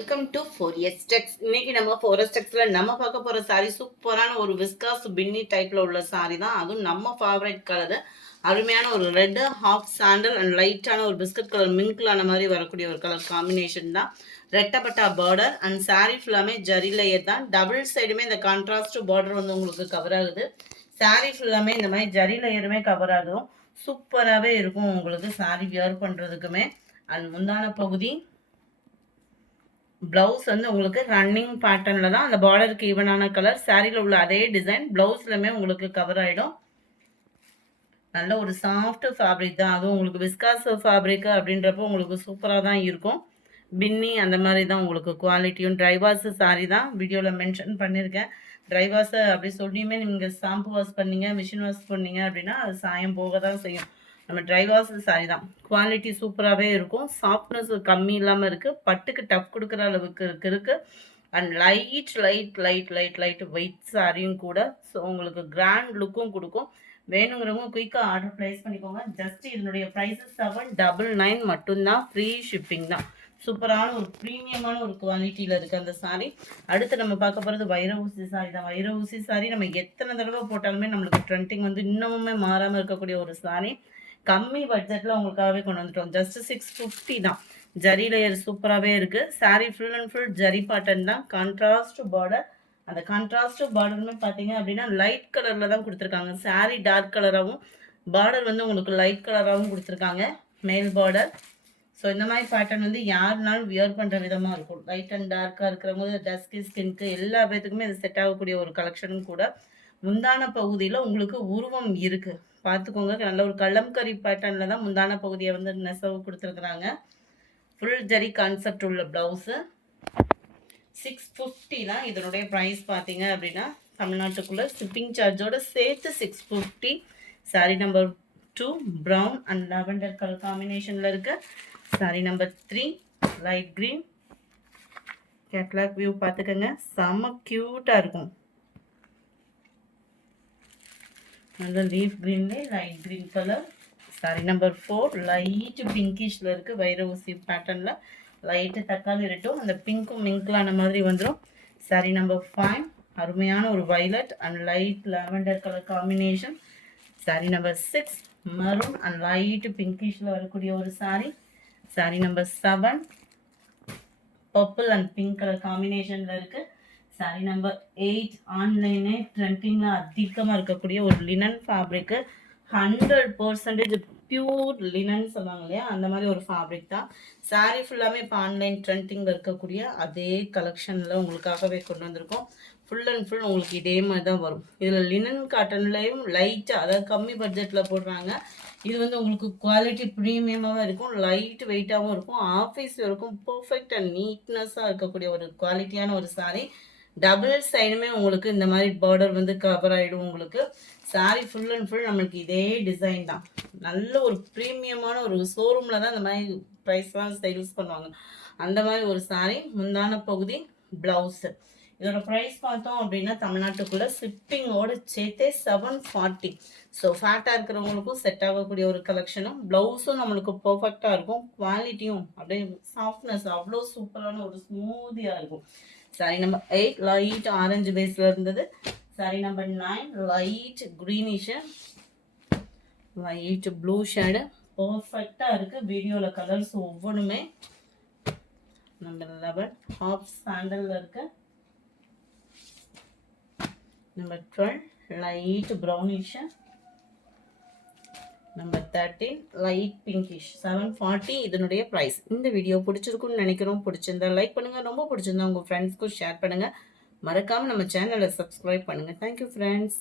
Welcome to 4S Tex. இன்னைக்கு நம்ம 4S Texல நம்ம பார்க்க போற சாரி சூப்பரான ஒரு விஸ்காஸ் பின்னி டைப்ல உள்ள சாரி தான். அதுவும் நம்ம ஃபேவரட் கலர், அருமையான ஒரு ரெட் ஹாஃப் சாண்டல் அண்ட் லைட்டான ஒரு பிஸ்கட் கலர் மிங்க்லான மாதிரி வரக்கூடிய ஒரு கலர் காம்பினேஷன் தான். ரெட்டப்பட்டா பார்டர் அண்ட் சாரி ஃபுல்லாமே ஜரி லேயர் தான். டபுள் சைடுமே இந்த கான்ட்ராஸ்ட் பார்டர் வந்து உங்களுக்கு கவர் ஆகுது. சாரி ஃபுல்லாமே இந்த மாதிரி ஜரி லேயருமே கவர் ஆகும். சூப்பராகவே இருக்கும் உங்களுக்கு சாரி வியர் பண்ணுறதுக்குமே. அண்ட் முந்தான பகுதி பிளவுஸ் வந்து உங்களுக்கு ரன்னிங் பேட்டர்னில் தான், அந்த பார்டருக்கு ஈவனான கலர். சாரியில் உள்ள அதே டிசைன் பிளவுஸ்லையுமே உங்களுக்கு கவர் ஆகிடும். நல்ல ஒரு சாஃப்ட் ஃபேப்ரிக் தான், அதுவும் உங்களுக்கு விஸ்காஸ் ஃபேப்ரிக் அப்படின்றப்போ உங்களுக்கு சூப்பராக தான் இருக்கும். பின்னி அந்த மாதிரி தான் உங்களுக்கு குவாலிட்டியும். ட்ரை வாஷ் சாரி தான் வீடியோவில் மென்ஷன் பண்ணியிருக்கேன். ட்ரை வாஷை அப்படி சொல்லியுமே நீங்கள் ஷாம்பு வாஷ் பண்ணீங்க, மிஷின் வாஷ் பண்ணீங்க அப்படின்னா அது சாயம் போக தான் செய்யும். நம்ம ட்ரை வாஷ் சாரி தான், குவாலிட்டி சூப்பராகவே இருக்கும். சாஃப்ட்னஸ் கம்மி இல்லாமல் இருக்குது, பட்டுக்கு டஃப் கொடுக்குற அளவுக்கு இருக்குது. அண்ட் லைட் வெயிட் சாரியும் கூட. ஸோ உங்களுக்கு கிராண்ட் லுக்கும் கொடுக்கும். வேணுங்கிறவங்க குயிக்காக ஆர்டர் ப்ளேஸ் பண்ணிக்கோங்க. ஜஸ்ட் இதனுடைய ப்ரைஸஸ் 799 மட்டும்தான். ஃப்ரீ ஷிப்பிங் தான். சூப்பரான ஒரு ப்ரீமியமான ஒரு குவாலிட்டியில் இருக்குது அந்த சாரி. அடுத்து நம்ம பார்க்க போகிறது வைர ஊசி சாரி தான். வைர ஊசி சாரி நம்ம எத்தனை தடவை போட்டாலுமே நம்மளுக்கு ட்ரெண்டிங் வந்து இன்னமுமே மாறாமல் இருக்கக்கூடிய ஒரு சாரி. கம்மி பட்ஜெட்டில் உங்களுக்காகவே கொண்டு வந்துட்டோம். ஜஸ்ட் 650 தான். ஜரி லேயர் சூப்பராகவே இருக்குது. Sorry full and full zari பாட்டன் தான். Contrast border. அந்த கான்ட்ராஸ்ட் பார்டருமே பார்த்தீங்க அப்படின்னா லைட் கலரில் தான் கொடுத்துருக்காங்க. சாரி டார்க் கலராகவும் பார்டர் வந்து உங்களுக்கு லைட் கலராகவும் கொடுத்துருக்காங்க மேல் பார்டர். ஸோ இந்த மாதிரி பேட்டர்ன் வந்து யாருனாலும் வியர் பண்ணுற விதமாக இருக்கும். லைட் அண்ட் டார்க்காக இருக்கிறவங்க, டஸ்கி ஸ்கின்க்கு எல்லா பேத்துக்குமே இது செட் ஆகக்கூடிய ஒரு கலெக்ஷனும் கூட. முந்தான பகுதியில் உங்களுக்கு உருவம் இருக்குது, பார்த்துக்கோங்க. நல்ல ஒரு கலம்கரி பேட்டர்னில் தான் முந்தான பகுதியை வந்து நெசவு கொடுத்துருக்குறாங்க. ஃபுல் ஜரி கான்செப்ட் உள்ள ப்ளவுஸு. 650 தான் இதனுடைய ப்ரைஸ். பார்த்தீங்க அப்படின்னா தமிழ்நாட்டுக்குள்ளே ஷிப்பிங் சார்ஜோடு சேர்த்து 650. Sari number 2 brown and lavender colour காம்பினேஷனில் இருக்குது. Sari number 3 light green. Catalogue view பார்த்துக்கோங்க, செம்ம க்யூட்டாக இருக்கும். நல்ல லீஃப் க்ரீன்லே light green colour. Sari number 4 light பிங்கிஷில் இருக்குது. வைர ஊசி பேட்டர்னில் லைட்டு தக்காளி ரெட்டும் அந்த பிங்க்கும் மிங்க்லான மாதிரி வந்துடும். சாரி நம்பர் 5 அருமையான ஒரு violet and light lavender colour combination. Sari number 6 maroon and light பிங்கிஷில் வரக்கூடிய ஒரு sari. Sari number 7 purple and pink colour காம்பினேஷனில் இருக்குது. சாரி நம்பர் 8 ஆன்லைனே ட்ரெண்டிங்கில் அதிகமாக இருக்கக்கூடிய ஒரு லினன் ஃபேப்ரிக்கு. 100% பியூர் லினன் சொல்லுவாங்க இல்லையா, அந்த மாதிரி ஒரு ஃபேப்ரிக் தான். சாரீ ஃபுல்லாமே இப்போ ஆன்லைன் ட்ரெண்டிங்கில் இருக்கக்கூடிய அதே கலெக்ஷனில் உங்களுக்காகவே கொண்டு வந்திருக்கோம். ஃபுல் அண்ட் ஃபுல் உங்களுக்கு இதே மாதிரி தான் வரும். இதில் லினன் காட்டன்லேயும் லைட்டாக, அதாவது கம்மி பட்ஜெட்டில் போடுறாங்க. இது வந்து உங்களுக்கு குவாலிட்டி ப்ரீமியமாகவும் இருக்கும், லைட் வெயிட்டாகவும் இருக்கும், ஆஃபீஸ் வரைக்கும் பர்ஃபெக்ட் அண்ட் நீட்னஸாக இருக்கக்கூடிய ஒரு குவாலிட்டியான ஒரு சாரீ. டபுள் சைடுமே உங்களுக்கு இந்த மாதிரி பார்டர் வந்து கவர் ஆகிடும் உங்களுக்கு. சாரீ ஃபுல் அண்ட் ஃபுல் நம்மளுக்கு இதே டிசைன் தான். நல்ல ஒரு ப்ரீமியமான ஒரு ஷோரூமில் தான் இந்த மாதிரி ப்ரைஸ்லாம் சேல்ஸ் பண்ணுவாங்க. அந்த மாதிரி ஒரு சாரீ. முந்தான பகுதி ப்ளவுஸு. இதோட ப்ரைஸ் பார்த்தோம் அப்படின்னா தமிழ்நாட்டுக்குள்ளே ஷிப்பிங்கோடு சேர்த்தே 740. ஸோ ஃபேட்டாக இருக்கிறவங்களுக்கும் செட் ஆகக்கூடிய ஒரு கலெக்ஷனும். ப்ளவுஸும் நம்மளுக்கு பர்ஃபெக்டாக இருக்கும். குவாலிட்டியும் அப்படியே சாஃப்ட்னஸ் அவ்வளோ சூப்பரான ஒரு ஸ்மூதியாக இருக்கும். சாரி நம்பர் 8 லைட் ஆரஞ்சு பேஸில் இருந்தது. Sari number 9 light greenish, light blue shade. பர்ஃபெக்டாக இருக்குது வீடியோவில் கலர்ஸ் ஒவ்வொன்றுமே. நம்பர் 11 ஹாஃப் சாண்டலில் இருக்குது. Number 12 light brownish. Number 13 light pinkish. 740 இதனுடைய ப்ரைஸ். இந்த வீடியோ பிடிச்சிருக்குன்னு நினைக்கிறோம். பிடிச்சிருந்தா லைக் பண்ணுங்கள், ரொம்ப பிடிச்சிருந்தா உங்கள் ஃப்ரெண்ட்ஸ்க்கும் ஷேர் பண்ணுங்கள். மறக்காமல் நம்ம சேனலை சப்ஸ்கிரைப் பண்ணுங்கள். Thank you friends.